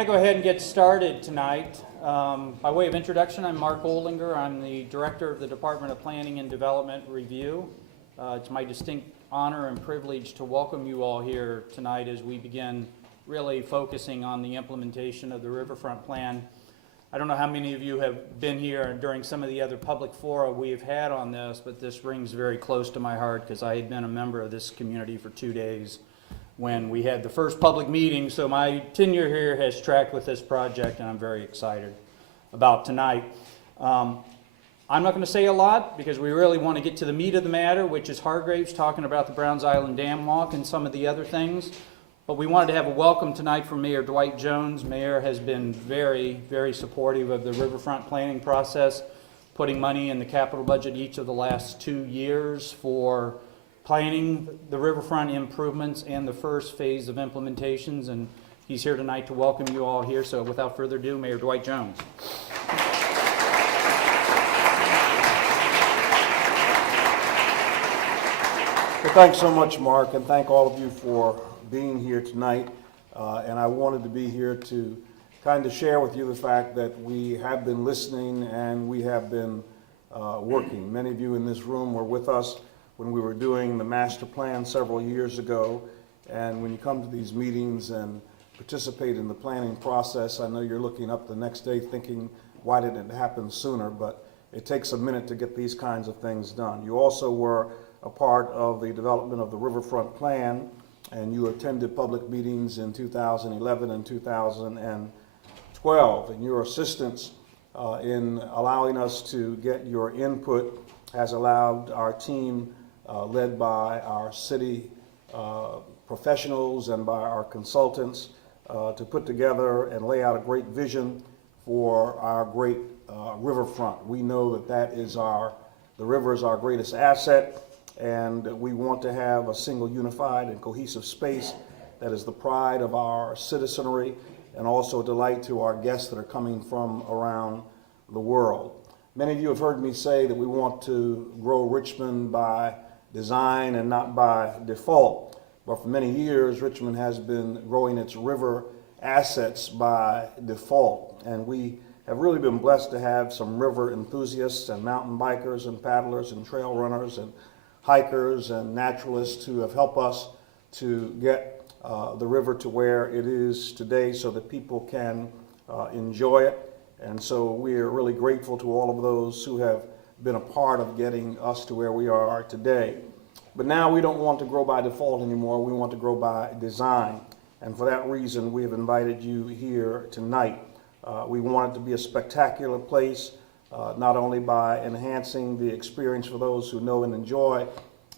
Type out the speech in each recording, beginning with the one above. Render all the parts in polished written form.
going to go ahead and get started tonight. By way of introduction, I'm Mark Oldinger. I'm the Director of the Department of Planning and Development Review. It's my distinct honor and privilege to welcome you all here tonight as we begin really focusing on the implementation of the Riverfront Plan. I don't know how many of you have been here during some of the other public fora we've had on this, but this rings very close to my heart because I had been a member of this community for 2 days when we had the first public meeting, so my tenure here has tracked with this project and I'm very excited about tonight. I'm not going to say a lot because we really want to get to the meat of the matter, which is Hargraves talking about the Browns Island Dam Walk and some of the other things. But we wanted to have a welcome tonight from Mayor Dwight Jones. Mayor has been very, very supportive of the Riverfront planning process, putting money in the capital budget each of the last 2 years for planning the riverfront improvements and the first phase of implementations, and he's here tonight to welcome you all here. So without further ado, Mayor Dwight Jones. Well, thanks so much, Mark, and thank all of you for being here tonight. And I wanted to be here to kind of share with you the fact that we have been listening and we have been working. Many of you in this room were with us when we were doing the master plan several years ago. And when you come to these meetings and participate in the planning process, I know you're looking up the next day thinking, why didn't it happen sooner? But it takes a minute to get these kinds of things done. You also were a part of the development of the Riverfront Plan, and you attended public meetings in 2011 and 2012. And your assistance in allowing us to get your input has allowed our team, led by our city professionals and by our consultants, to put together and lay out a great vision for our great riverfront. We know that the river is our greatest asset, and we want to have a single unified and cohesive space that is the pride of our citizenry and also a delight to our guests that are coming from around the world. Many of you have heard me say that we want to grow Richmond by design and not by default. But for many years, Richmond has been growing its river assets by default. And we have really been blessed to have some river enthusiasts and mountain bikers and paddlers and trail runners and hikers and naturalists who have helped us to get the river to where it is today so that people can enjoy it. And so we are really grateful to all of those who have been a part of getting us to where we are today. But now we don't want to grow by default anymore. We want to grow by design. And for that reason, we have invited you here tonight. We want it to be a spectacular place, not only by enhancing the experience for those who know and enjoy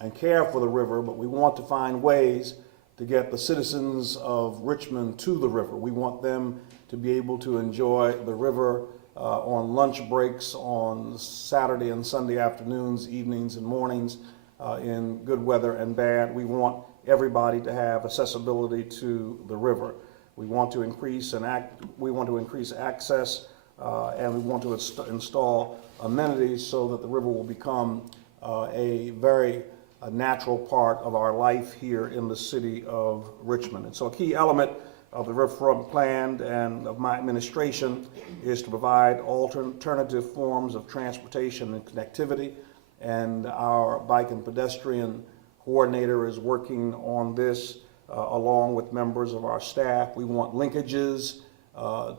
and care for the river, but we want to find ways to get the citizens of Richmond to the river. We want them to be able to enjoy the river on lunch breaks, on Saturday and Sunday afternoons, evenings and mornings, in good weather and bad. We want everybody to have accessibility to the river. We want to increase access, and we want to install amenities so that the river will become a very natural part of our life here in the city of Richmond. And so a key element of the Riverfront Plan and of my administration is to provide alternative forms of transportation and connectivity. And our bike and pedestrian coordinator is working on this along with members of our staff. We want linkages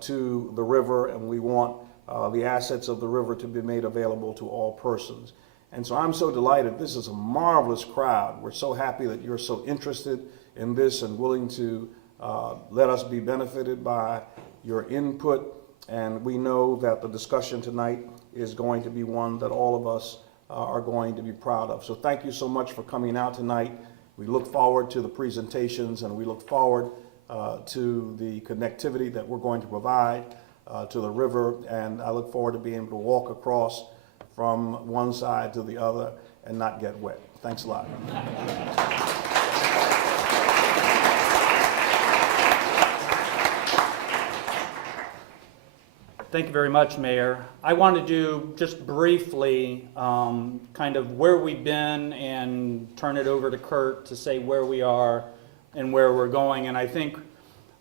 to the river, and we want the assets of the river to be made available to all persons. And so I'm so delighted. This is a marvelous crowd. We're so happy that you're so interested in this and willing to let us be benefited by your input. And we know that the discussion tonight is going to be one that all of us are going to be proud of. So thank you so much for coming out tonight. We look forward to the presentations, and we look forward to the connectivity that we're going to provide to the river. And I look forward to being able to walk across from one side to the other and not get wet. Thanks a lot. Thank you very much, Mayor. I want to just briefly kind of where we've been and turn it over to Kurt to say where we are and where we're going. And I think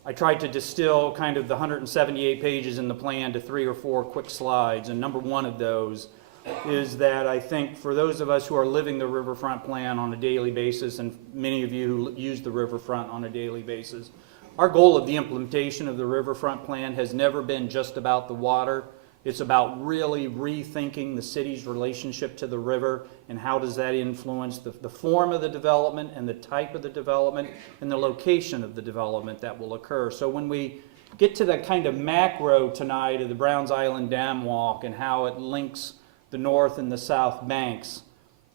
I tried to distill kind of the 178 pages in the plan to 3 or 4 quick slides, and number one of those is that I think for those of us who are living the Riverfront plan on a daily basis, and many of you who use the Riverfront on a daily basis, our goal of the implementation of the Riverfront plan has never been just about the water. It's about really rethinking the city's relationship to the river and how does that influence the form of the development and the type of the development and the location of the development that will occur. So when we get to the kind of macro tonight of the Browns Island Dam Walk and how it links the north and the south banks,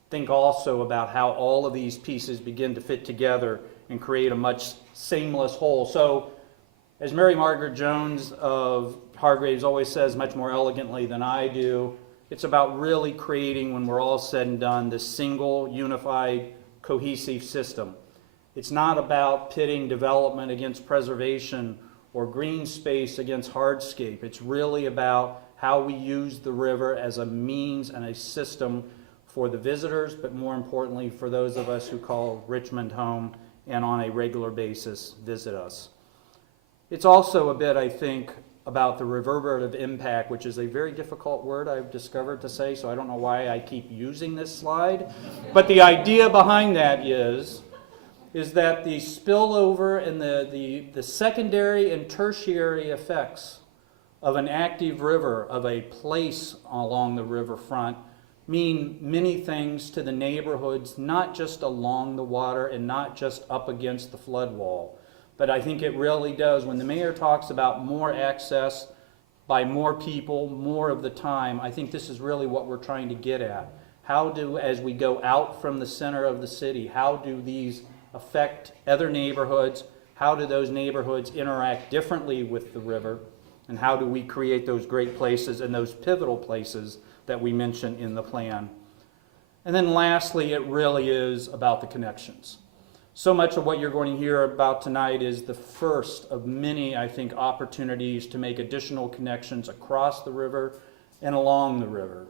think also about how all of these pieces begin to fit together and create a much seamless whole. So as Mary Margaret Jones of Hargraves always says much more elegantly than I do, it's about really creating, when we're all said and done, this single, unified, cohesive system. It's not about pitting development against preservation or green space against hardscape. It's really about how we use the river as a means and a system for the visitors, but more importantly for those of us who call Richmond home and on a regular basis visit us. It's also a bit, I think, about the reverberative impact, which is a very difficult word I've discovered to say, so I don't know why I keep using this slide. But the idea behind that is that the spillover and the secondary and tertiary effects of an active river, of a place along the riverfront, mean many things to the neighborhoods, not just along the water and not just up against the flood wall. But I think it really does. When the mayor talks about more access by more people, more of the time, I think this is really what we're trying to get at. How do, as we go out from the center of the city, how do these affect other neighborhoods? How do those neighborhoods interact differently with the river? And how do we create those great places and those pivotal places that we mention in the plan? And then lastly, it really is about the connections. So much of what you're going to hear about tonight is the first of many, I think, opportunities to make additional connections across the river and along the river.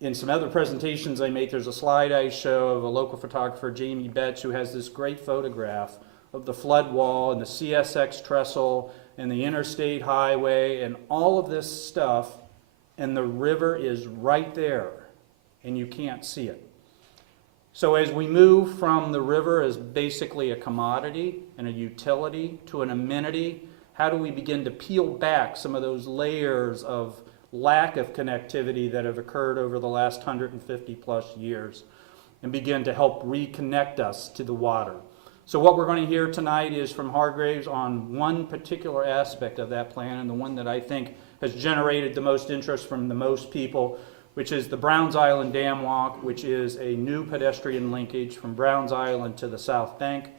In some other presentations I make, there's a slide I show of a local photographer, Jamie Betts, who has this great photograph of the flood wall and the CSX trestle and the interstate highway and all of this stuff, and the river is right there, and you can't see it. So as we move from the river as basically a commodity and a utility to an amenity, how do we begin to peel back some of those layers of lack of connectivity that have occurred over the last 150 plus years and begin to help reconnect us to the water? So what we're going to hear tonight is from Hargraves on one particular aspect of that plan, and the one that I think has generated the most interest from the most people, which is the Browns Island Dam Walk, which is a new pedestrian linkage from Browns Island to the South Bank,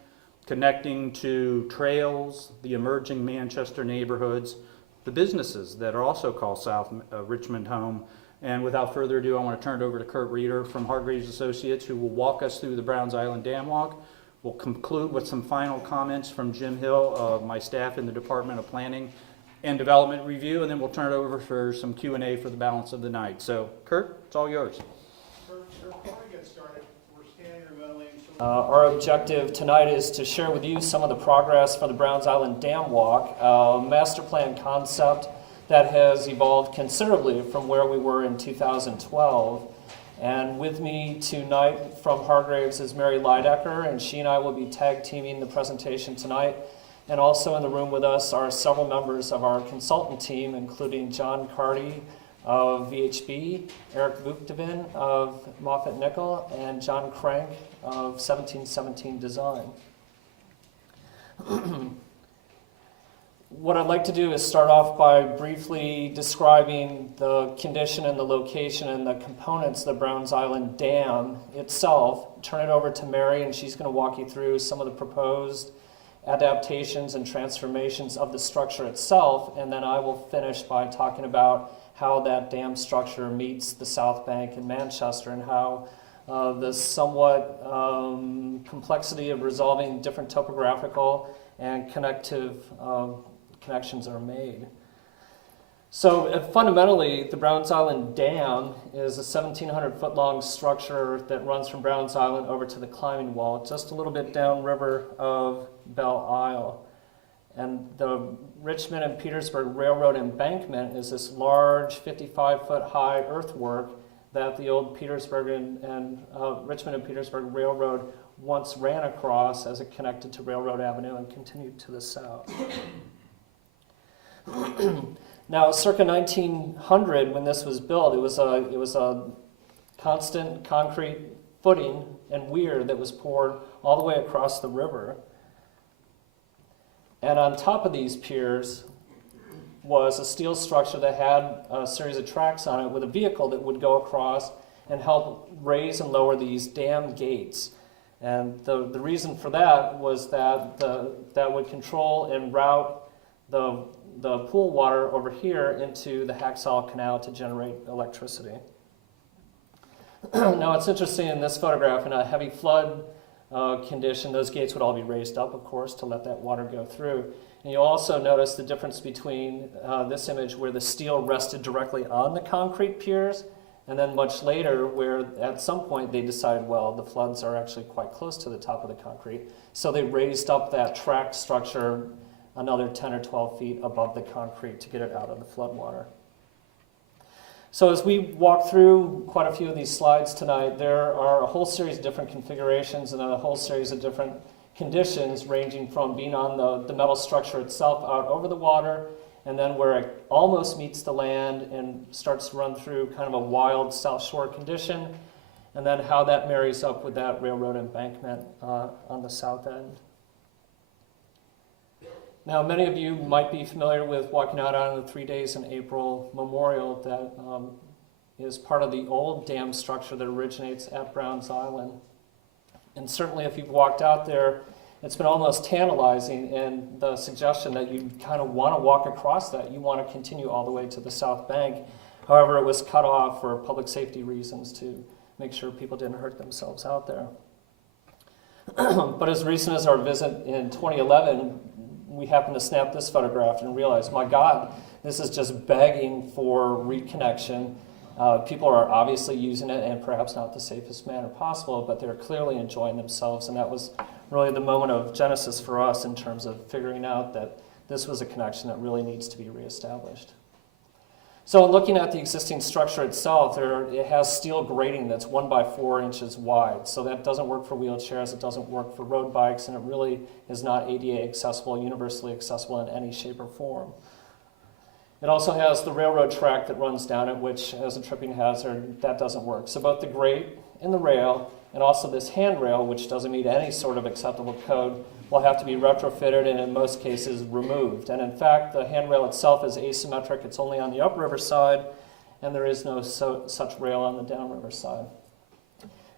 connecting to trails, the emerging Manchester neighborhoods, the businesses that are also called South Richmond home. And without further ado, I want to turn it over to Kurt Reeder from Hargraves Associates, who will walk us through the Browns Island Dam Walk. We'll conclude with some final comments from Jim Hill of my staff in the Department of Planning and Development Review, and then we'll turn it over for some Q&A for the balance of the night. So, Kurt, it's all yours. Before we get started, we're standing room only. Our objective tonight is to share with you some of the progress for the Browns Island Dam Walk, a master plan concept that has evolved considerably from where we were in 2012. And with me tonight from Hargraves is Mary Lydecker, and she and I will be tag teaming the presentation tonight. And also in the room with us are several members of our consultant team, including John Carty of VHB, Eric Vuktevin of Moffett Nickel, and John Crank of 1717 Design. What I'd like to do is start off by briefly describing the condition and the location and the components of the Browns Island Dam itself, turn it over to Mary, and she's going to walk you through some of the proposed adaptations and transformations of the structure itself, and then I will finish by talking about how that dam structure meets the South Bank in Manchester and how the somewhat complexity of resolving different topographical and connective connections are made. So fundamentally, the Browns Island Dam is a 1,700 foot long structure that runs from Browns Island over to the climbing wall, just a little bit downriver of Belle Isle. And the Richmond and Petersburg Railroad embankment is this large 55-foot high earthwork that the old Petersburg and Richmond and Petersburg Railroad once ran across as it connected to Railroad Avenue and continued to the south. Now, circa 1900, when this was built, it was a constant concrete footing and weir that was poured all the way across the river. And on top of these piers was a steel structure that had a series of tracks on it with a vehicle that would go across and help raise and lower these dam gates. And the reason for that was that that would control and route the pool water over here into the Haxall Canal to generate electricity. Now it's interesting in this photograph, in a heavy flood condition, those gates would all be raised up, of course, to let that water go through. And you'll also notice the difference between this image where the steel rested directly on the concrete piers, and then much later where at some point they decided, well, the floods are actually quite close to the top of the concrete. So they raised up that track structure another 10 or 12 feet above the concrete to get it out of the floodwater. So as we walk through quite a few of these slides tonight, there are a whole series of different configurations and a whole series of different conditions, ranging from being on the metal structure itself out over the water, and then where it almost meets the land and starts to run through kind of a wild South Shore condition, and then how that marries up with that railroad embankment on the south end. Now, many of you might be familiar with walking out on the 3 Days in April memorial that is part of the old dam structure that originates at Browns Island. And certainly if you've walked out there, it's been almost tantalizing in the suggestion that you kind of want to walk across that. You want to continue all the way to the south bank. However, it was cut off for public safety reasons to make sure people didn't hurt themselves out there. But as recent as our visit in 2011, we happened to snap this photograph and realize, my God, this is just begging for reconnection. People are obviously using it, and perhaps not the safest manner possible, but they're clearly enjoying themselves, and that was really the moment of genesis for us in terms of figuring out that this was a connection that really needs to be reestablished. So looking at the existing structure itself, it has steel grating that's 1 by 4 inches wide. So that doesn't work for wheelchairs, it doesn't work for road bikes, and it really is not ADA accessible, universally accessible in any shape or form. It also has the railroad track that runs down it, which as a tripping hazard, that doesn't work. So both the grate and the rail, and also this handrail, which doesn't meet any sort of acceptable code, will have to be retrofitted and in most cases removed. And in fact, the handrail itself is asymmetric. It's only on the upriver side, and there is no such rail on the downriver side.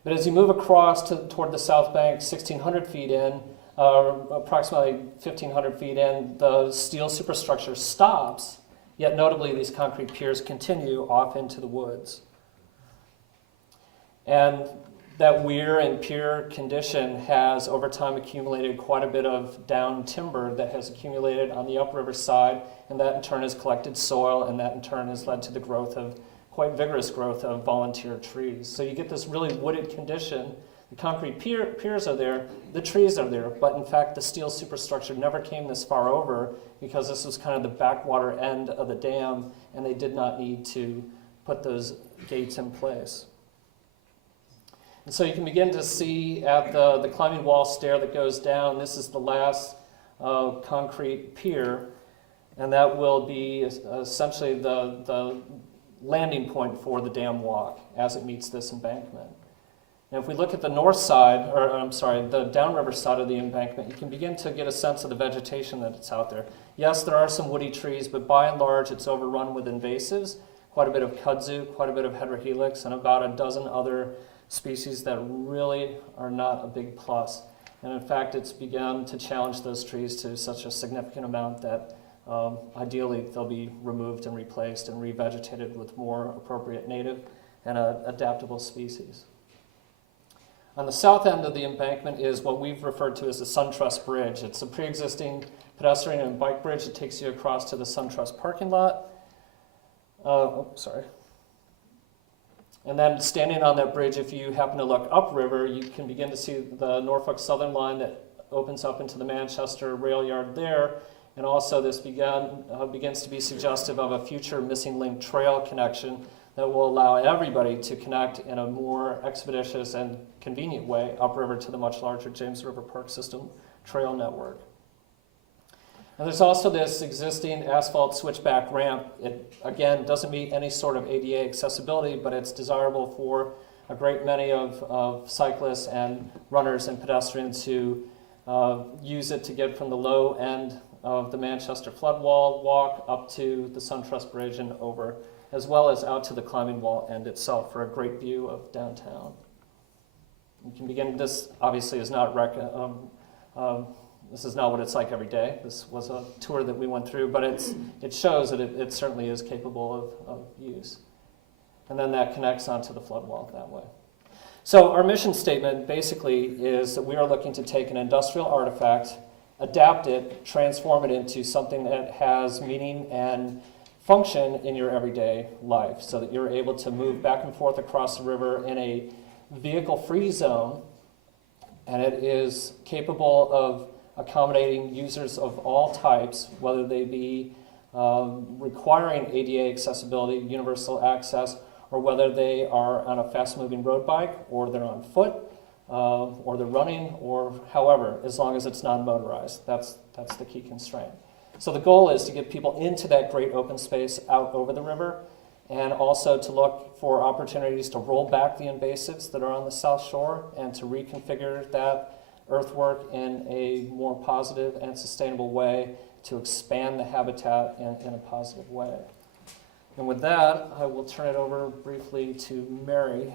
But as you move across toward the south bank, 1,600 feet in, approximately 1,500 feet in, the steel superstructure stops, yet notably these concrete piers continue off into the woods. And that weir and pier condition has over time accumulated quite a bit of down timber that has accumulated on the upriver side, and that in turn has collected soil, and that in turn has led to the growth of, quite vigorous growth of volunteer trees. So you get this really wooded condition. The concrete piers are there, the trees are there, but in fact the steel superstructure never came this far over because this was kind of the backwater end of the dam, and they did not need to put those gates in place. And so you can begin to see at the climbing wall stair that goes down, this is the last concrete pier, and that will be essentially the landing point for the dam walk as it meets this embankment. Now if we look at the north side, or I'm sorry, the downriver side of the embankment, you can begin to get a sense of the vegetation that's out there. Yes, there are some woody trees, but by and large it's overrun with invasives, quite a bit of kudzu, quite a bit of heterohelix, and about a dozen other species that really are not a big plus. And in fact, it's begun to challenge those trees to such a significant amount that ideally they'll be removed and replaced and revegetated with more appropriate native and adaptable species. On the south end of the embankment is what we've referred to as the SunTrust Bridge. It's a pre-existing pedestrian and bike bridge that takes you across to the SunTrust parking lot. And then standing on that bridge, if you happen to look upriver, you can begin to see the Norfolk Southern line that opens up into the Manchester rail yard there. And also this begins to be suggestive of a future missing link trail connection that will allow everybody to connect in a more expeditious and convenient way upriver to the much larger James River Park System trail network. And there's also this existing asphalt switchback ramp. It, again, doesn't meet any sort of ADA accessibility, but it's desirable for a great many of cyclists and runners and pedestrians who use it to get from the low end of the Manchester floodwall walk up to the SunTrust Bridge and over, as well as out to the climbing wall end itself for a great view of downtown. You can begin, this obviously is not this is not what it's like every day. This was a tour that we went through, but it shows that it certainly is capable of use. And then that connects onto the floodwall that way. So our mission statement basically is that we are looking to take an industrial artifact, adapt it, transform it into something that has meaning and function in your everyday life so that you're able to move back and forth across the river in a vehicle-free zone, and it is capable of accommodating users of all types, whether they be requiring ADA accessibility, universal access, or whether they are on a fast-moving road bike, or they're on foot, or they're running, or however, as long as it's non-motorized. That's the key constraint. So the goal is to get people into that great open space out over the river, and also to look for opportunities to roll back the invasives that are on the South Shore and to reconfigure that earthwork in a more positive and sustainable way to expand the habitat in a positive way. And with that, I will turn it over briefly to Mary.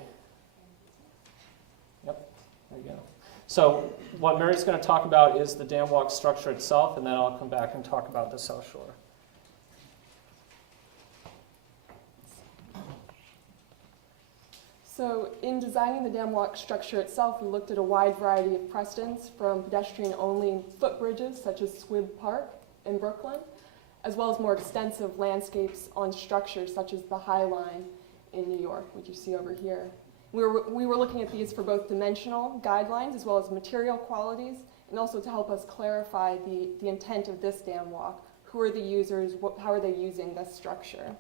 Yep, there you go. So what Mary's going to talk about is the dam walk structure itself, and then I'll come back and talk about the South Shore. So in designing the dam walk structure itself, we looked at a wide variety of precedents from pedestrian-only footbridges such as Squibb Park in Brooklyn, as well as more extensive landscapes on structures such as the High Line in New York, which you see over here. We were looking at these for both dimensional guidelines as well as material qualities, and also to help us clarify the intent of this dam walk. Who are the users? How are they using this structure?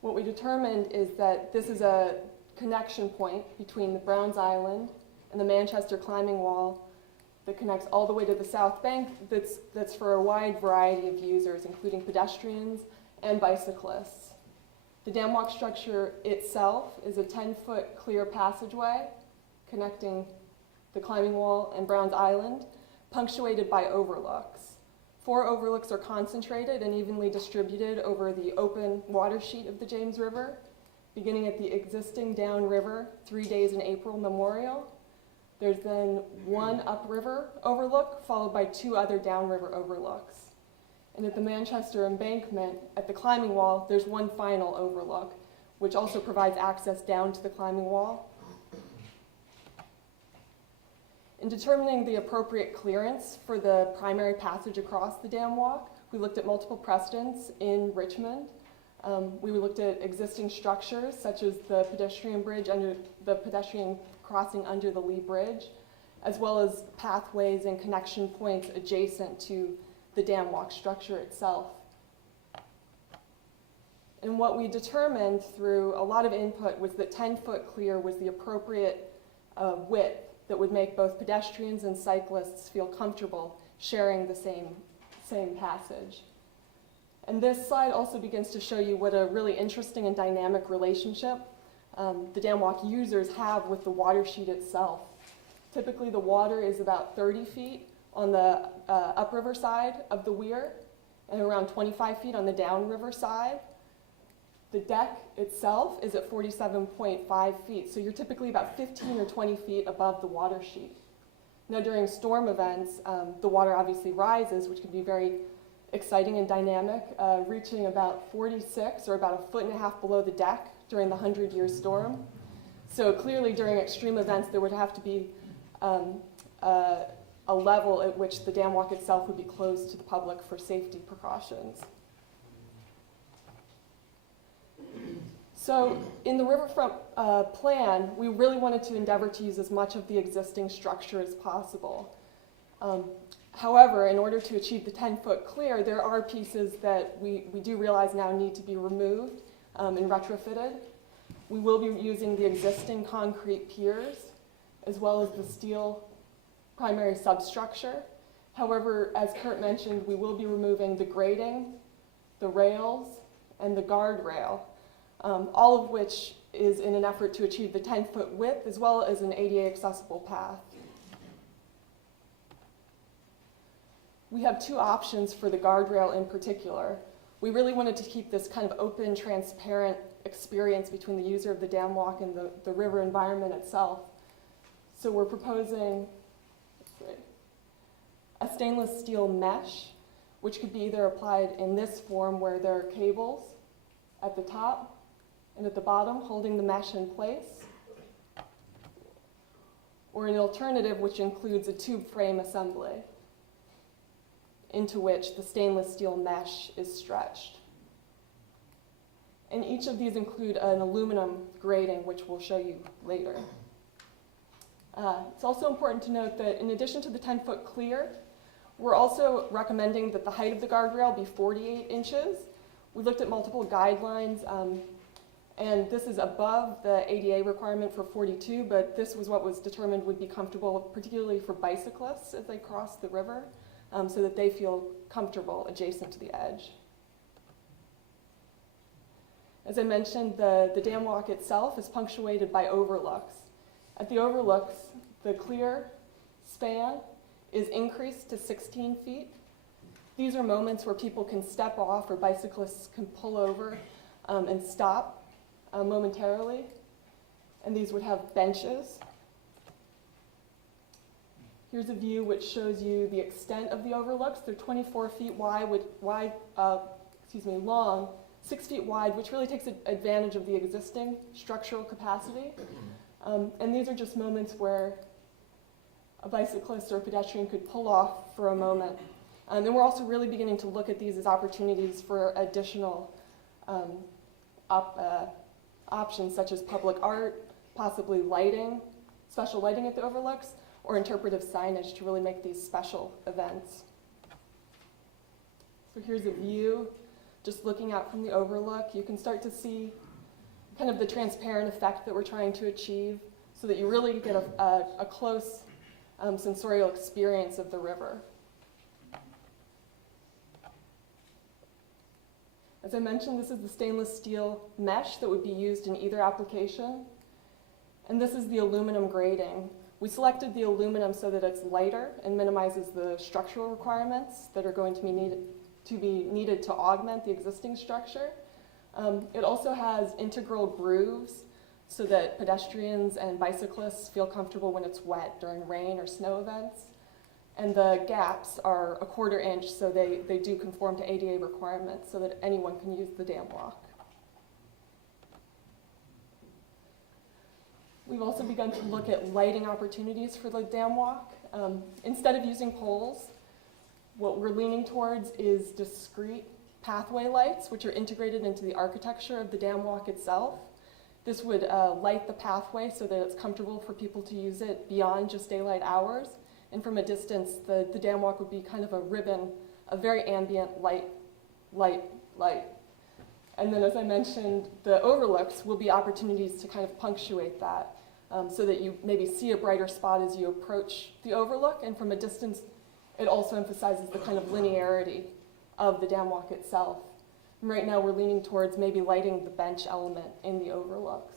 What we determined is that this is a connection point between the Browns Island and the Manchester climbing wall that connects all the way to the South Bank that's for a wide variety of users, including pedestrians and bicyclists. The dam walk structure itself is a 10-foot clear passageway connecting the climbing wall and Browns Island, punctuated by overlooks. 4 overlooks are concentrated and evenly distributed over the open water sheet of the James River, beginning at the existing downriver 3 days in April memorial. There's then 1 upriver overlook, followed by 2 other downriver overlooks. And at the Manchester embankment, at the climbing wall, there's 1 final overlook, which also provides access down to the climbing wall. In determining the appropriate clearance for the primary passage across the dam walk, we looked at multiple precedents in Richmond. We looked at existing structures such as the pedestrian bridge under the pedestrian crossing under the Lee Bridge, as well as pathways and connection points adjacent to the dam walk structure itself. And what we determined through a lot of input was that 10-foot clear was the appropriate width that would make both pedestrians and cyclists feel comfortable sharing the same passage. And this slide also begins to show you what a really interesting and dynamic relationship the dam walk users have with the water sheet itself. Typically the water is about 30 feet on the upriver side of the weir and around 25 feet on the downriver side. The deck itself is at 47.5 feet, so you're typically about 15 or 20 feet above the water sheet. Now during storm events, the water obviously rises, which can be very exciting and dynamic, reaching about 46 or about 1.5 feet below the deck during the 100-year storm. So clearly during extreme events, there would have to be a level at which the dam walk itself would be closed to the public for safety precautions. So in the Riverfront plan, we really wanted to endeavor to use as much of the existing structure as possible. However, in order to achieve the 10-foot clear, there are pieces that we do realize now need to be removed and retrofitted. We will be using the existing concrete piers as well as the steel primary substructure. However, as Kurt mentioned, we will be removing the grating, the rails, and the guardrail, all of which is in an effort to achieve the 10-foot width as well as an ADA accessible path. We have two options for the guardrail in particular. We really wanted to keep this kind of open, transparent experience between the user of the dam walk and the river environment itself. So we're proposing a stainless steel mesh, which could be either applied in this form where there are cables at the top and at the bottom holding the mesh in place, or an alternative which includes a tube frame assembly into which the stainless steel mesh is stretched. And each of these include an aluminum grating, which we'll show you later. It's also important to note that in addition to the 10-foot clear, we're also recommending that the height of the guardrail be 48 inches. We looked at multiple guidelines, and this is above the ADA requirement for 42, but this was what was determined would be comfortable, particularly for bicyclists as they cross the river, so that they feel comfortable adjacent to the edge. As I mentioned, the dam walk itself is punctuated by overlooks. At the overlooks, the clear span is increased to 16 feet. These are moments where people can step off or bicyclists can pull over and stop momentarily. And these would have benches. Here's a view which shows you the extent of the overlooks. They're 24 feet long, 6 feet wide, which really takes advantage of the existing structural capacity. And these are just moments where a bicyclist or a pedestrian could pull off for a moment. And we're also really beginning to look at these as opportunities for additional options such as public art, possibly lighting, special lighting at the overlooks, or interpretive signage to really make these special events. So here's a view, just looking out from the overlook. You can start to see kind of the transparent effect that we're trying to achieve so that you really get a close sensorial experience of the river. As I mentioned, this is the stainless steel mesh that would be used in either application. And this is the aluminum grating. We selected the aluminum so that it's lighter and minimizes the structural requirements that are going to be needed to augment the existing structure. It also has integral grooves so that pedestrians and bicyclists feel comfortable when it's wet during rain or snow events. And the gaps are 1/4 inch, so they do conform to ADA requirements so that anyone can use the dam walk. We've also begun to look at lighting opportunities for the dam walk. Instead of using poles, what we're leaning towards is discrete pathway lights, which are integrated into the architecture of the dam walk itself. This would light the pathway so that it's comfortable for people to use it beyond just daylight hours. And from a distance, the dam walk would be kind of a ribbon, a very ambient light. And then, as I mentioned, the overlooks will be opportunities to kind of punctuate that so that you maybe see a brighter spot as you approach the overlook. And from a distance, it also emphasizes the kind of linearity of the dam walk itself. And right now, we're leaning towards maybe lighting the bench element in the overlooks.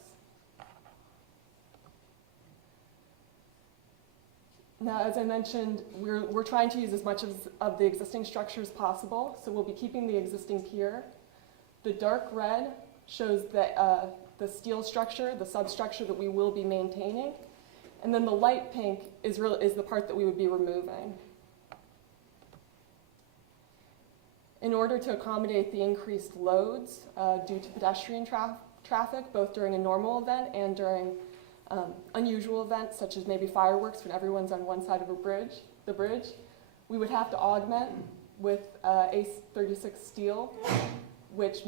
Now, as I mentioned, we're trying to use as much of the existing structure as possible, so we'll be keeping the existing pier. The dark red shows the steel structure, the substructure that we will be maintaining, and then the light pink is the part that we would be removing. In order to accommodate the increased loads due to pedestrian traffic, both during a normal event and during unusual events, such as maybe fireworks when everyone's on one side of the bridge, we would have to augment with A36 steel, which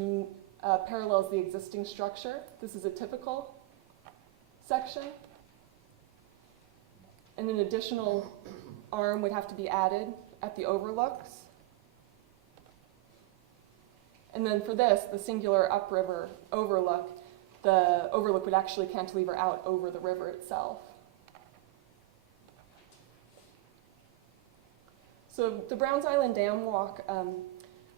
parallels the existing structure. This is a typical section. And an additional arm would have to be added at the overlooks. And then for this, the singular upriver overlook, the overlook would actually cantilever out over the river itself. So the Browns Island Dam Walk,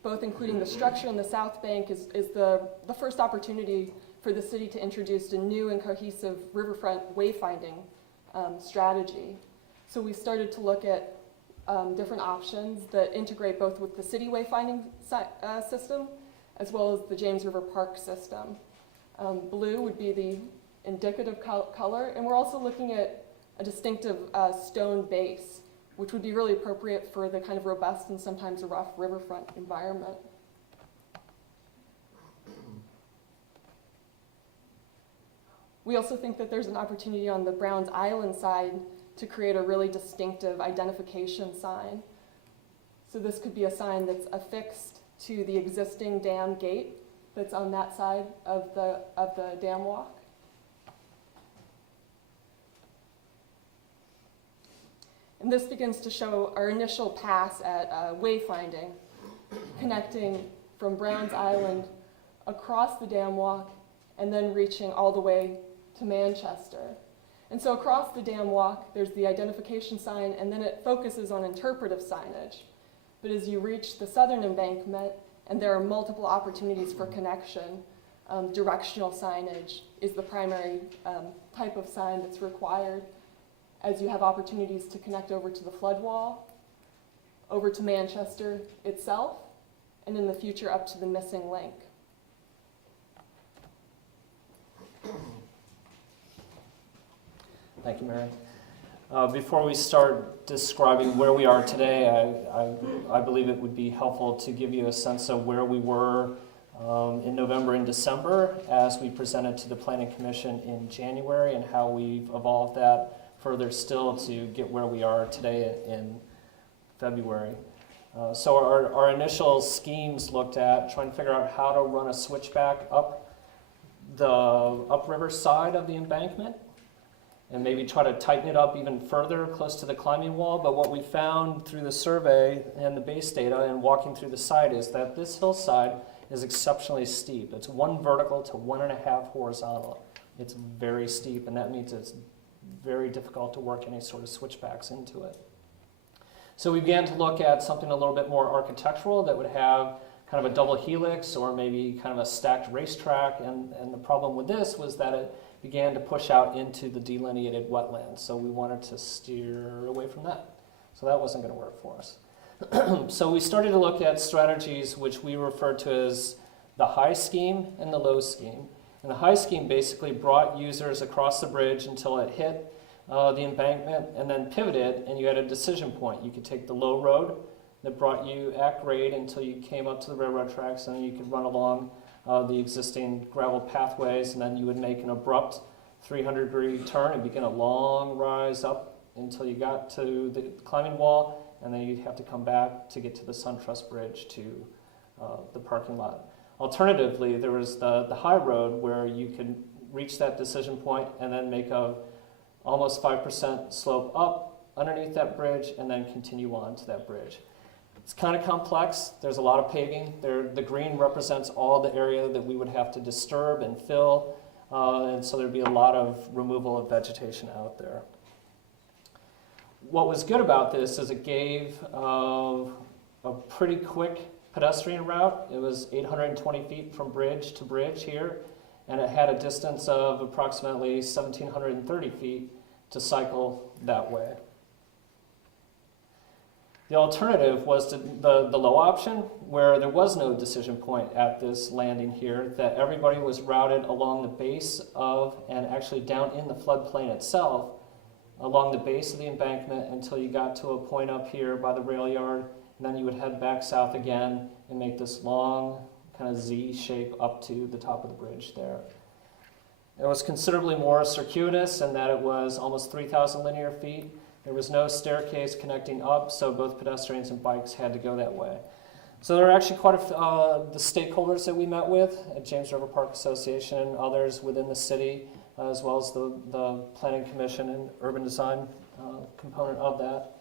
both including the structure in the south bank, is the first opportunity for the city to introduce a new and cohesive riverfront wayfinding strategy. So we started to look at different options that integrate both with the city wayfinding system as well as the James River Park system. Blue would be the indicative color, and we're also looking at a distinctive stone base, which would be really appropriate for the kind of robust and sometimes rough riverfront environment. We also think that there's an opportunity on the Browns Island side to create a really distinctive identification sign. So this could be a sign that's affixed to the existing dam gate that's on that side of the dam walk. And this begins to show our initial pass at wayfinding, connecting from Browns Island across the dam walk and then reaching all the way to Manchester. And so across the dam walk, there's the identification sign, and then it focuses on interpretive signage. But as you reach the southern embankment, and there are multiple opportunities for connection, directional signage is the primary type of sign that's required, as you have opportunities to connect over to the flood wall, over to Manchester itself, and in the future up to the missing link. Thank you, Mary. Before we start describing where we are today, I believe it would be helpful to give you a sense of where we were in November and December as we presented to the Planning Commission in January, and how we've evolved that further still to get where we are today in February. So our initial schemes looked at trying to figure out how to run a switchback up the upriver side of the embankment, and maybe try to tighten it up even further close to the climbing wall. But what we found through the survey and the base data and walking through the site is that this hillside is exceptionally steep. It's 1 vertical to 1.5 horizontal. It's very steep, and that means it's very difficult to work any sort of switchbacks into it. So we began to look at something a little bit more architectural that would have kind of a double helix or maybe kind of a stacked racetrack. And the problem with this was that it began to push out into the delineated wetlands. So we wanted to steer away from that. So that wasn't going to work for us. So we started to look at strategies which we refer to as the high scheme and the low scheme. And the high scheme basically brought users across the bridge until it hit the embankment and then pivoted, and you had a decision point. You could take the low road that brought you at grade until you came up to the railroad tracks, and then you could run along the existing gravel pathways, and then you would make an abrupt 300-degree turn and begin a long rise up until you got to the climbing wall, and then you'd have to come back to get to the SunTrust Bridge to the parking lot. Alternatively, there was the high road where you could reach that decision point and then make a almost 5% slope up underneath that bridge and then continue on to that bridge. It's kind of complex. There's a lot of paving. The green represents all the area that we would have to disturb and fill, and so there'd be a lot of removal of vegetation out there. What was good about this is it gave a pretty quick pedestrian route. It was 820 feet from bridge to bridge here, and it had a distance of approximately 1,730 feet to cycle that way. The alternative was the low option, where there was no decision point at this landing here, that everybody was routed along the base of, and actually down in the floodplain itself, along the base of the embankment until you got to a point up here by the rail yard, and then you would head back south again and make this long kind of Z shape up to the top of the bridge there. It was considerably more circuitous in that it was almost 3,000 linear feet. There was no staircase connecting up, so both pedestrians and bikes had to go that way. So there were actually quite the stakeholders that we met with at James River Park Association and others within the city, as well as the Planning Commission and urban design component of that.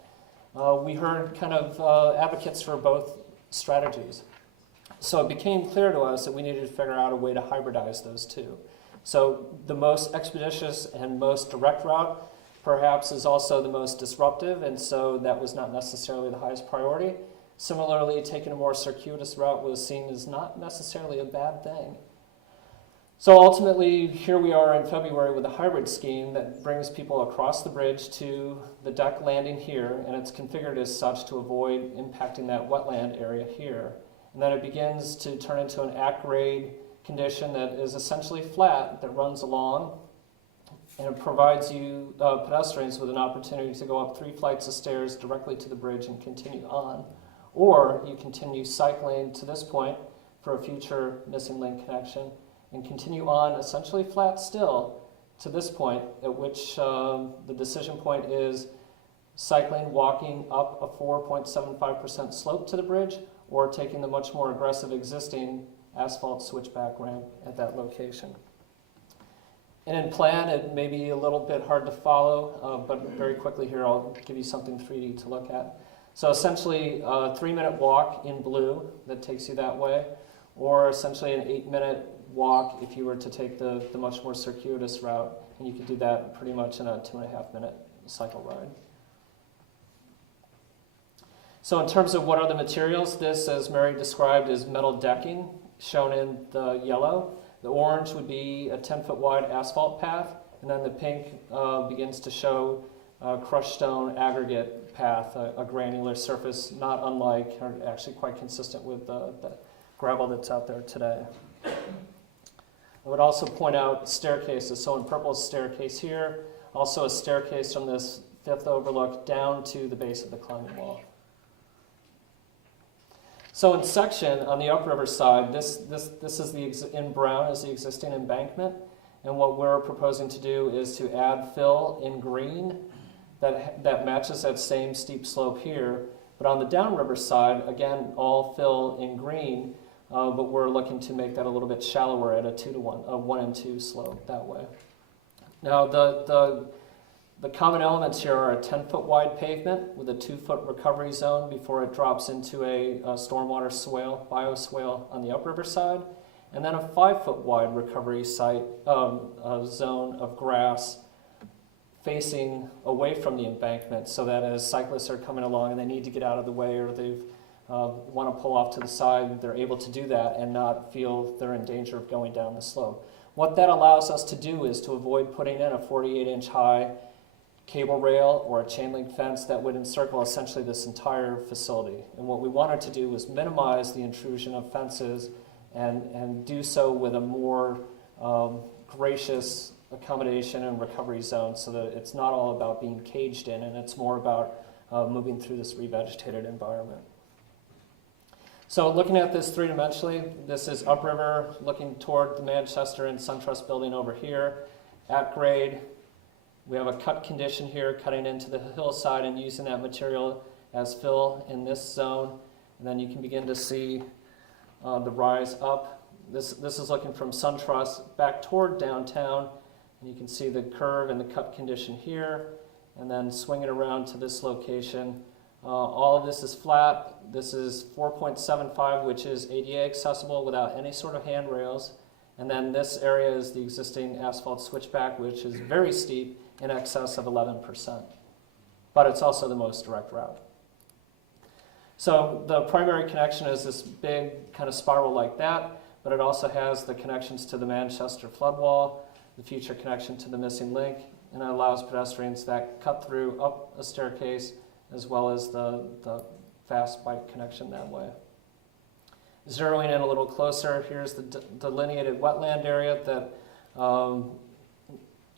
we heard kind of advocates for both strategies. So it became clear to us that we needed to figure out a way to hybridize those two. So the most expeditious and most direct route perhaps is also the most disruptive, and so that was not necessarily the highest priority. Similarly, taking a more circuitous route was seen as not necessarily a bad thing. So ultimately, here we are in February with a hybrid scheme that brings people across the bridge to the deck landing here, and it's configured as such to avoid impacting that wetland area here. And then it begins to turn into an at-grade condition that is essentially flat, that runs along, and it provides you pedestrians with an opportunity to go up 3 flights of stairs directly to the bridge and continue on. Or you continue cycling to this point for a future missing link connection, and continue on essentially flat still to this point, at which the decision point is cycling, walking up a 4.75% slope to the bridge, or taking the much more aggressive existing asphalt switchback ramp at that location. And in plan, it may be a little bit hard to follow, but very quickly here I'll give you something 3D to look at. So essentially a 3-minute walk in blue that takes you that way, or essentially an 8-minute walk if you were to take the much more circuitous route, and you could do that pretty much in a 2.5-minute cycle ride. So in terms of what are the materials, this, as Mary described, is metal decking, shown in the yellow. The orange would be a 10-foot wide asphalt path, and then the pink begins to show a crushed stone aggregate path, a granular surface not unlike, or actually quite consistent with the gravel that's out there today. I would also point out staircases. So in purple is staircase here, also a staircase from this 5th overlook down to the base of the climbing wall. So in section on the upriver side, this is in brown is the existing embankment, and what we're proposing to do is to add fill in green that matches that same steep slope here. But on the downriver side, again, all fill in green, but we're looking to make that a little bit shallower at a 2-to-1, a 1 and 2 slope that way. Now the common elements here are a 10-foot wide pavement with a 2-foot recovery zone before it drops into a stormwater swale, bioswale on the upriver side, and then a 5-foot wide recovery site, a zone of grass facing away from the embankment, so that as cyclists are coming along and they need to get out of the way, or they want to pull off to the side, they're able to do that and not feel they're in danger of going down the slope. What that allows us to do is to avoid putting in a 48-inch high cable rail or a chain link fence that would encircle essentially this entire facility. And what we wanted to do was minimize the intrusion of fences and do so with a more gracious accommodation and recovery zone, so that it's not all about being caged in, and it's more about moving through this revegetated environment. So looking at this 3-dimensionally, this is upriver looking toward the Manchester and SunTrust building over here. At grade, we have a cut condition here, cutting into the hillside and using that material as fill in this zone. And then you can begin to see the rise up. This is looking from SunTrust back toward downtown. And you can see the curve and the cut condition here, and then swing it around to this location. All of this is flat. This is 4.75, which is ADA accessible without any sort of handrails. And then this area is the existing asphalt switchback, which is very steep, in excess of 11%. But it's also the most direct route. So the primary connection is this big kind of spiral like that, but it also has the connections to the Manchester floodwall, the future connection to the missing link, and it allows pedestrians that cut through up a staircase, as well as the fast bike connection that way. Zeroing in a little closer, here's the delineated wetland area that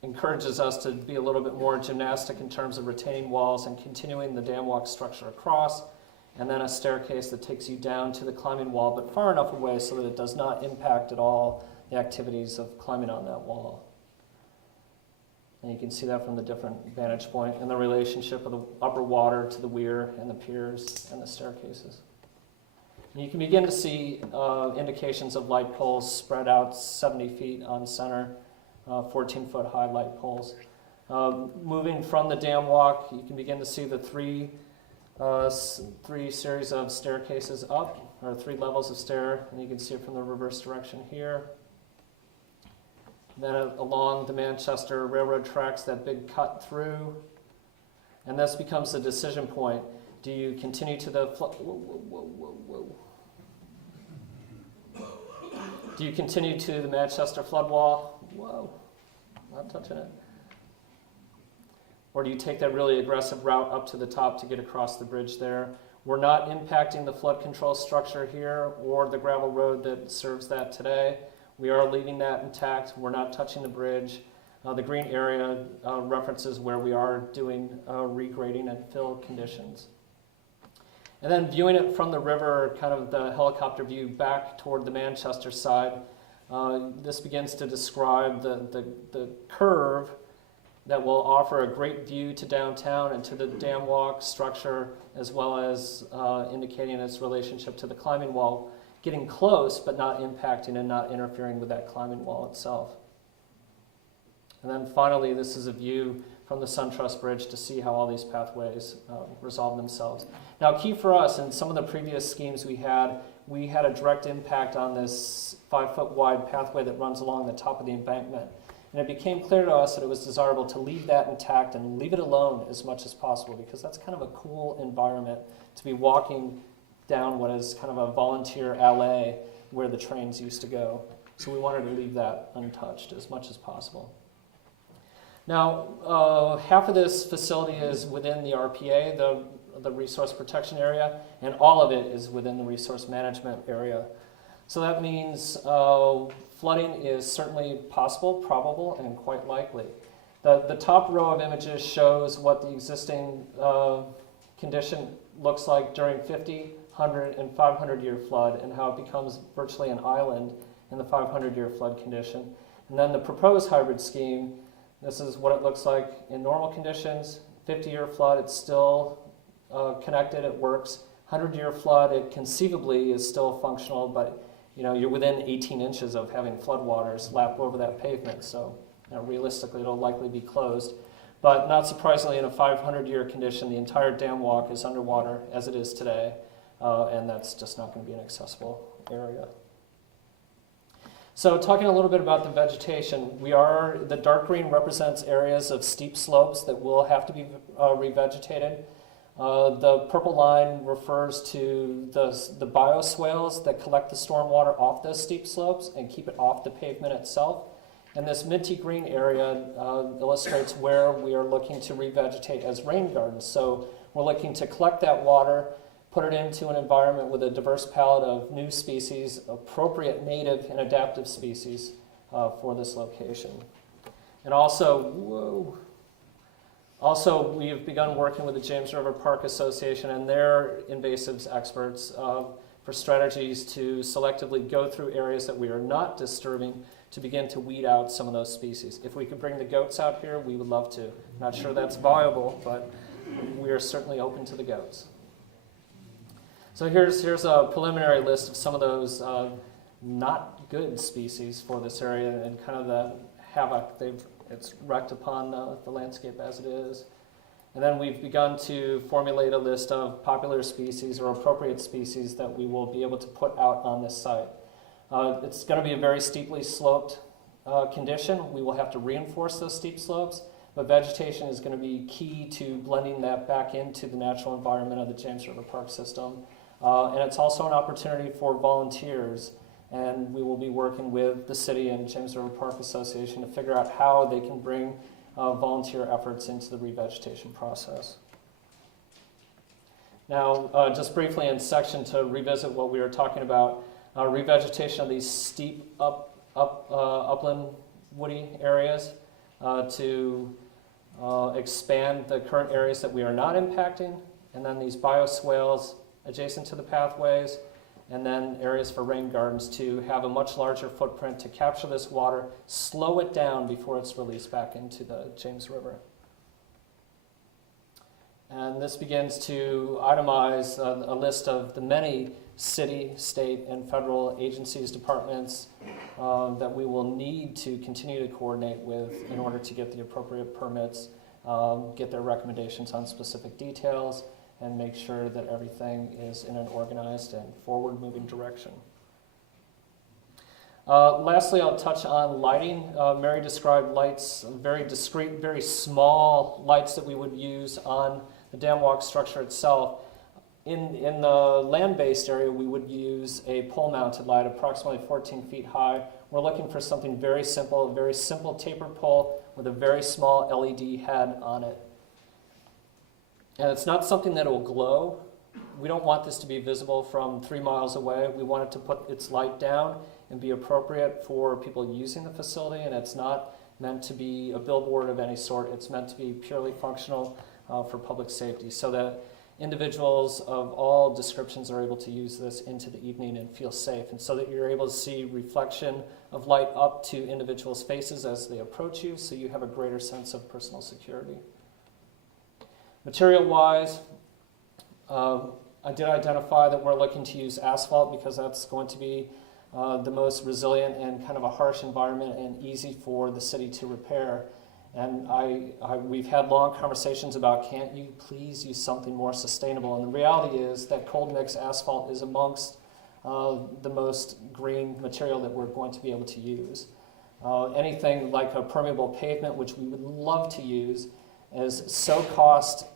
encourages us to be a little bit more gymnastic in terms of retaining walls and continuing the dam walk structure across, and then a staircase that takes you down to the climbing wall, but far enough away so that it does not impact at all the activities of climbing on that wall. And you can see that from the different vantage point and the relationship of the upper water to the weir and the piers and the staircases. And you can begin to see indications of light poles spread out 70 feet on center, 14-foot high light poles. Moving from the dam walk, you can begin to see the 3 three series of staircases up, or 3 levels of stair, and you can see it from the reverse direction here. Then along the Manchester Railroad tracks, that big cut through, and this becomes the decision point. Do you continue to the Do you continue to the Manchester flood wall? Whoa, not touching it. Or do you take that really aggressive route up to the top to get across the bridge there? We're not impacting the flood control structure here or the gravel road that serves that today. We are leaving that intact. We're not touching the bridge. The green area references where we are doing regrading and fill conditions. And then viewing it from the river, kind of the helicopter view back toward the Manchester side, this begins to describe the curve that will offer a great view to downtown and to the dam walk structure, as well as indicating its relationship to the climbing wall, getting close but not impacting and not interfering with that climbing wall itself. And then finally, this is a view from the SunTrust Bridge to see how all these pathways resolve themselves. Now, key for us, in some of the previous schemes we had a direct impact on this 5-foot wide pathway that runs along the top of the embankment. And it became clear to us that it was desirable to leave that intact and leave it alone as much as possible, because that's kind of a cool environment to be walking down what is kind of a volunteer alley where the trains used to go. So we wanted to leave that untouched as much as possible. Now, half of this facility is within the RPA, the Resource Protection Area, and all of it is within the Resource Management Area. So that means flooding is certainly possible, probable, and quite likely. The top row of images shows what the existing condition looks like during 50, 100, and 500-year flood, and how it becomes virtually an island in the 500-year flood condition. And then the proposed hybrid scheme, this is what it looks like in normal conditions. 50-year flood, it's still connected, it works. 100-year flood, it conceivably is still functional, but you're within 18 inches of having floodwaters lap over that pavement, so realistically it'll likely be closed. But not surprisingly, in a 500-year condition, the entire dam walk is underwater as it is today, and that's just not going to be an accessible area. So talking a little bit about the vegetation, the dark green represents areas of steep slopes that will have to be revegetated. The purple line refers to the bioswales that collect the stormwater off those steep slopes and keep it off the pavement itself. And this minty green area illustrates where we are looking to revegetate as rain gardens. So we're looking to collect that water, put it into an environment with a diverse palette of new species, appropriate native and adaptive species for this location. And also, we have begun working with the James River Park Association and their invasives experts for strategies to selectively go through areas that we are not disturbing to begin to weed out some of those species. If we could bring the goats out here, we would love to. Not sure that's viable, but we are certainly open to the goats. So here's a preliminary list of some of those not good species for this area and kind of the havoc it's wreaked upon the landscape as it is. And then we've begun to formulate a list of popular species or appropriate species that we will be able to put out on this site. It's going to be a very steeply sloped condition. We will have to reinforce those steep slopes, but vegetation is going to be key to blending that back into the natural environment of the James River Park system. And it's also an opportunity for volunteers, and we will be working with the city and James River Park Association to figure out how they can bring volunteer efforts into the revegetation process. Now, just briefly in section to revisit what we were talking about, revegetation of these steep upland woody areas to expand the current areas that we are not impacting, and then these bioswales adjacent to the pathways, and then areas for rain gardens to have a much larger footprint to capture this water, slow it down before it's released back into the James River. And this begins to itemize a list of the many city, state, and federal agencies, departments that we will need to continue to coordinate with in order to get the appropriate permits, get their recommendations on specific details, and make sure that everything is in an organized and forward-moving direction. Lastly, I'll touch on lighting. Mary described lights, very discrete, very small lights that we would use on the dam walk structure itself. In the land-based area, we would use a pole-mounted light, approximately 14 feet high. We're looking for something very simple, a very simple tapered pole with a very small LED head on it. And it's not something that will glow. We don't want this to be visible from 3 miles away. We want it to put its light down and be appropriate for people using the facility, and it's not meant to be a billboard of any sort. It's meant to be purely functional for public safety, so that individuals of all descriptions are able to use this into the evening and feel safe, and so that you're able to see reflection of light up to individuals' faces as they approach you, so you have a greater sense of personal security. Material-wise, I did identify that we're looking to use asphalt because that's going to be the most resilient and kind of a harsh environment and easy for the city to repair. And we've had long conversations about, can't you please use something more sustainable? And the reality is that cold mix asphalt is amongst the most green material that we're going to be able to use. Anything like a permeable pavement, which we would love to use, is so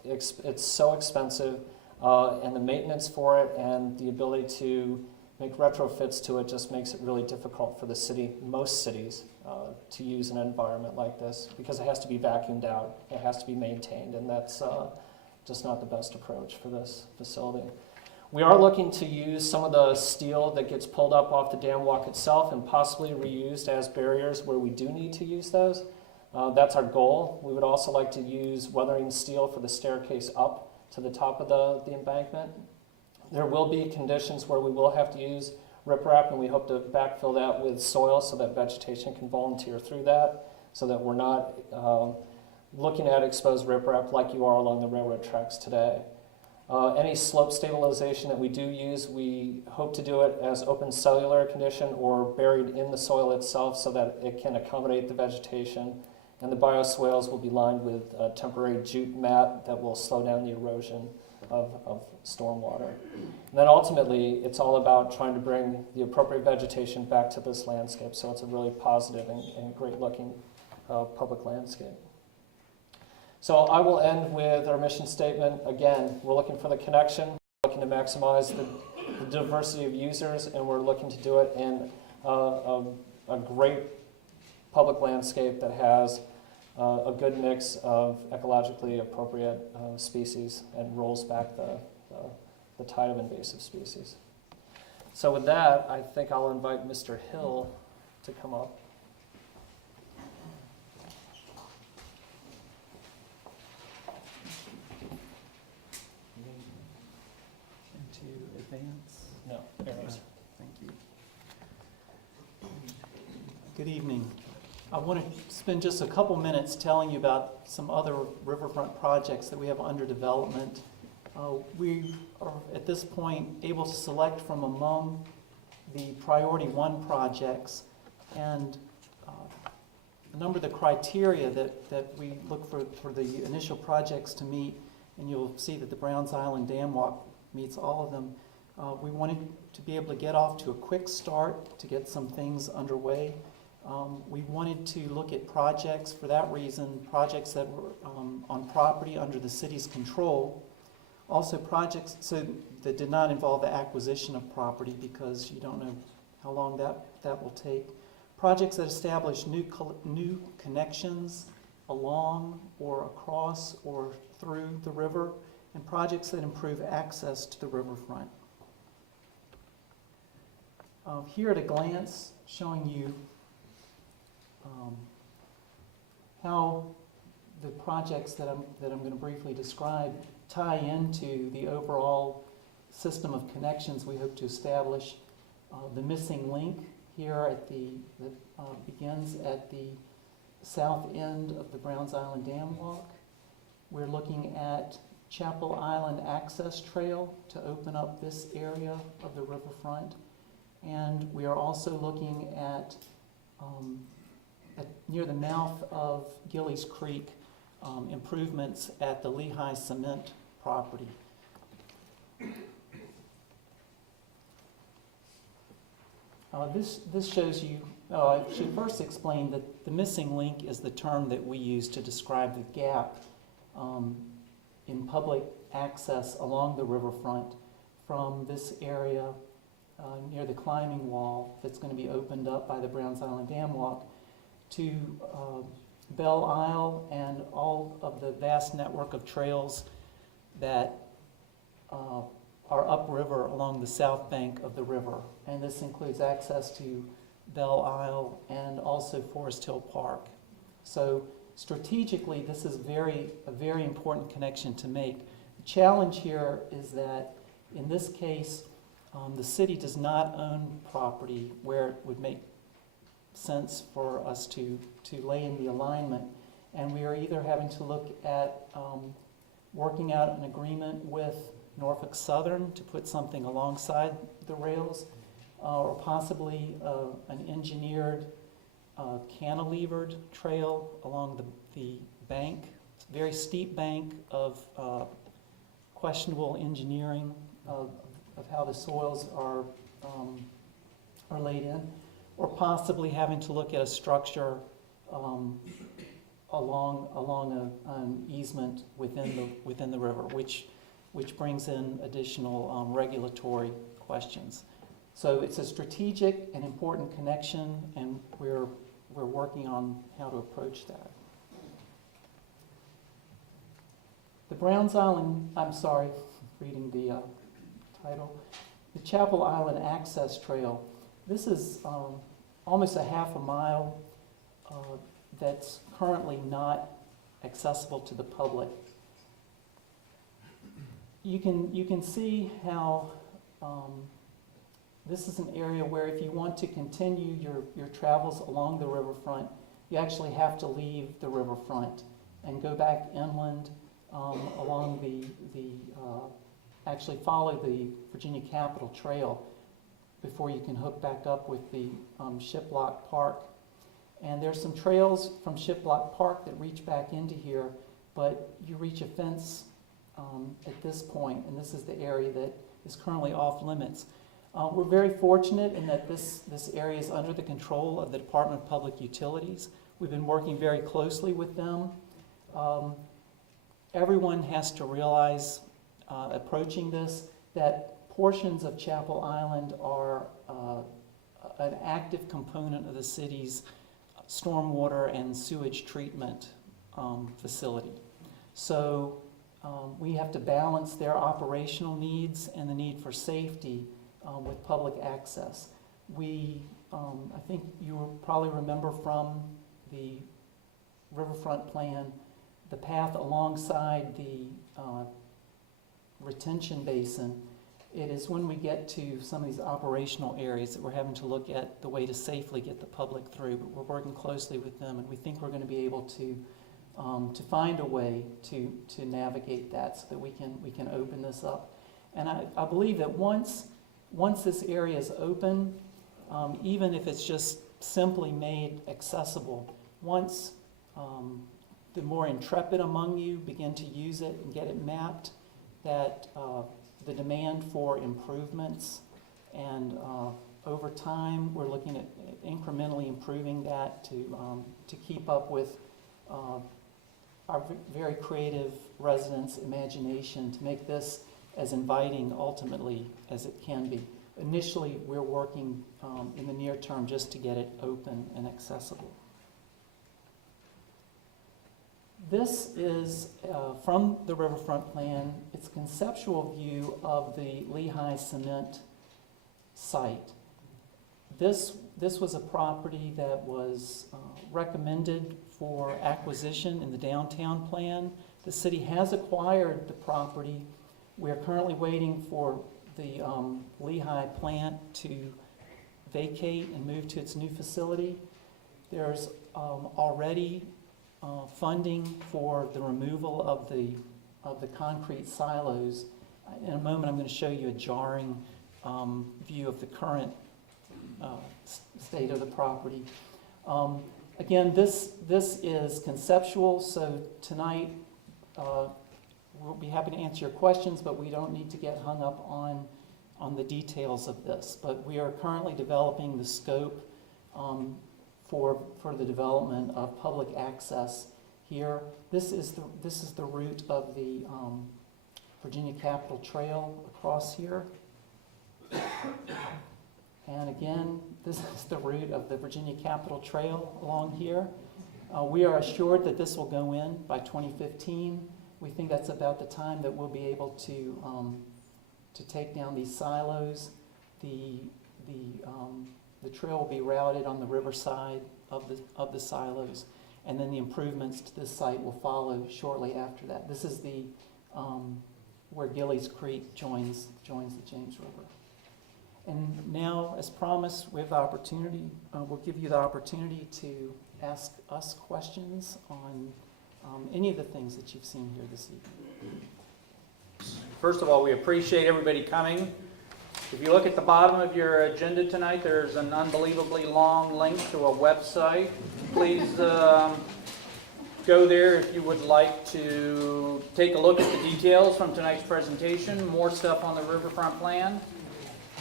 it's so expensive, and the maintenance for it and the ability to make retrofits to it just makes it really difficult for the city, most cities, to use an environment like this, because it has to be vacuumed out, it has to be maintained, and that's just not the best approach for this facility. We are looking to use some of the steel that gets pulled up off the dam walk itself and possibly reused as barriers where we do need to use those. That's our goal. We would also like to use weathering steel for the staircase up to the top of the embankment. There will be conditions where we will have to use riprap, and we hope to backfill that with soil so that vegetation can volunteer through that, so that we're not looking at exposed riprap like you are along the railroad tracks today. Any slope stabilization that we do use, we hope to do it as open cellular condition or buried in the soil itself so that it can accommodate the vegetation. And the bioswales will be lined with a temporary jute mat that will slow down the erosion of stormwater. And then ultimately, it's all about trying to bring the appropriate vegetation back to this landscape, so it's a really positive and great looking public landscape. So I will end with our mission statement. Again, we're looking for the connection, we're looking to maximize the diversity of users, and we're looking to do it in a great public landscape that has a good mix of ecologically appropriate species and rolls back the tide of invasive species. So with that, I think I'll invite Mr. Hill to come up. And to advance. No, there it is. Thank you. Good evening. I want to spend just a couple minutes telling you about some other riverfront projects that we have under development. We are at this point able to select from among the Priority 1 projects, and a number of the criteria that we look for the initial projects to meet, and you'll see that the Browns Island Dam Walk meets all of them. We wanted to be able to get off to a quick start to get some things underway. We wanted to look at projects, for that reason, projects that were on property under the city's control. Also projects that did not involve the acquisition of property, because you don't know how long that will take. Projects that establish new connections along or across or through the river, and projects that improve access to the riverfront. Here at a glance, showing you how the projects that I'm going to briefly describe tie into the overall system of connections we hope to establish. The missing link here begins at the south end of the Browns Island Dam Walk. We're looking at Chapel Island Access Trail to open up this area of the riverfront, and we are also looking at near the mouth of Gillies Creek, improvements at the Lehigh Cement property. This shows you, I should first explain that the missing link is the term that we use to describe the gap in public access along the riverfront from this area near the climbing wall that's going to be opened up by the Browns Island Dam Walk to Belle Isle and all of the vast network of trails that are upriver along the south bank of the river. And this includes access to Belle Isle and also Forest Hill Park. So strategically, this is a very important connection to make. The challenge here is that in this case, the city does not own property where it would make sense for us to lay in the alignment. And we are either having to look at working out an agreement with Norfolk Southern to put something alongside the rails, or possibly an engineered cantilevered trail along the bank, very steep bank of questionable engineering of how the soils are laid in, or possibly having to look at a structure along an easement within the river, which brings in additional regulatory questions. So it's a strategic and important connection, and we're working on how to approach that. The Browns Island, I'm sorry, reading the title, the Chapel Island Access Trail. This is almost a half a mile that's currently not accessible to the public. You can see how this is an area where if you want to continue your travels along the riverfront, you actually have to leave the riverfront and go back inland along actually follow the Virginia Capitol Trail before you can hook back up with the Shiplock Park. And there's some trails from Shiplock Park that reach back into here, but you reach a fence at this point, and this is the area that is currently off limits. We're very fortunate in that this area is under the control of the Department of Public Utilities. We've been working very closely with them. Everyone has to realize, approaching this, that portions of Chapel Island are an active component of the city's stormwater and sewage treatment facility. So we have to balance their operational needs and the need for safety with public access. I think you will probably remember from the Riverfront plan, the path alongside the retention basin. It is when we get to some of these operational areas that we're having to look at the way to safely get the public through, but we're working closely with them, and we think we're going to be able to find a way to navigate that so that we can open this up. And I believe that once this area is open, even if it's just simply made accessible, once the more intrepid among you begin to use it and get it mapped, that the demand for improvements, and over time we're looking at incrementally improving that to keep up with our very creative residents' imagination to make this as inviting ultimately as it can be. Initially, we're working in the near term just to get it open and accessible. This is from the Riverfront plan. It's a conceptual view of the Lehigh Cement site. This was a property that was recommended for acquisition in the downtown plan. The city has acquired the property. We are currently waiting for the Lehigh plant to vacate and move to its new facility. There's already funding for the removal of the concrete silos. In a moment, I'm going to show you a jarring view of the current state of the property. Again, this is conceptual, so tonight we'll be happy to answer your questions, but we don't need to get hung up on on the details of this, but we are currently developing the scope for the development of public access here. This is the route of the Virginia Capitol Trail across here. And again, this is the route of the Virginia Capitol Trail along here. We are assured that this will go in by 2015. We think that's about the time that we'll be able to take down these silos. The trail will be routed on the riverside of the silos, and then the improvements to this site will follow shortly after that. This is the where Gillies Creek joins the James River. And now, as promised, we have the opportunity. We'll give you the opportunity to ask us questions on any of the things that you've seen here this evening. First of all, we appreciate everybody coming. If you look at the bottom of your agenda tonight, there's an unbelievably long link to a website. Please go there if you would like to take a look at the details from tonight's presentation, more stuff on the Riverfront plan.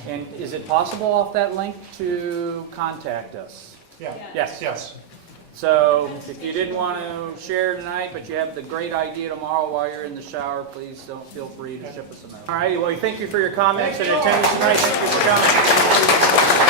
And is it possible off that link to contact us? Yeah. Yes. Yes. So if you didn't want to share tonight, but you have the great idea tomorrow while you're in the shower, please don't feel free to ship us a note. All right, well, thank you for your comments and attendance tonight. Thank you for coming.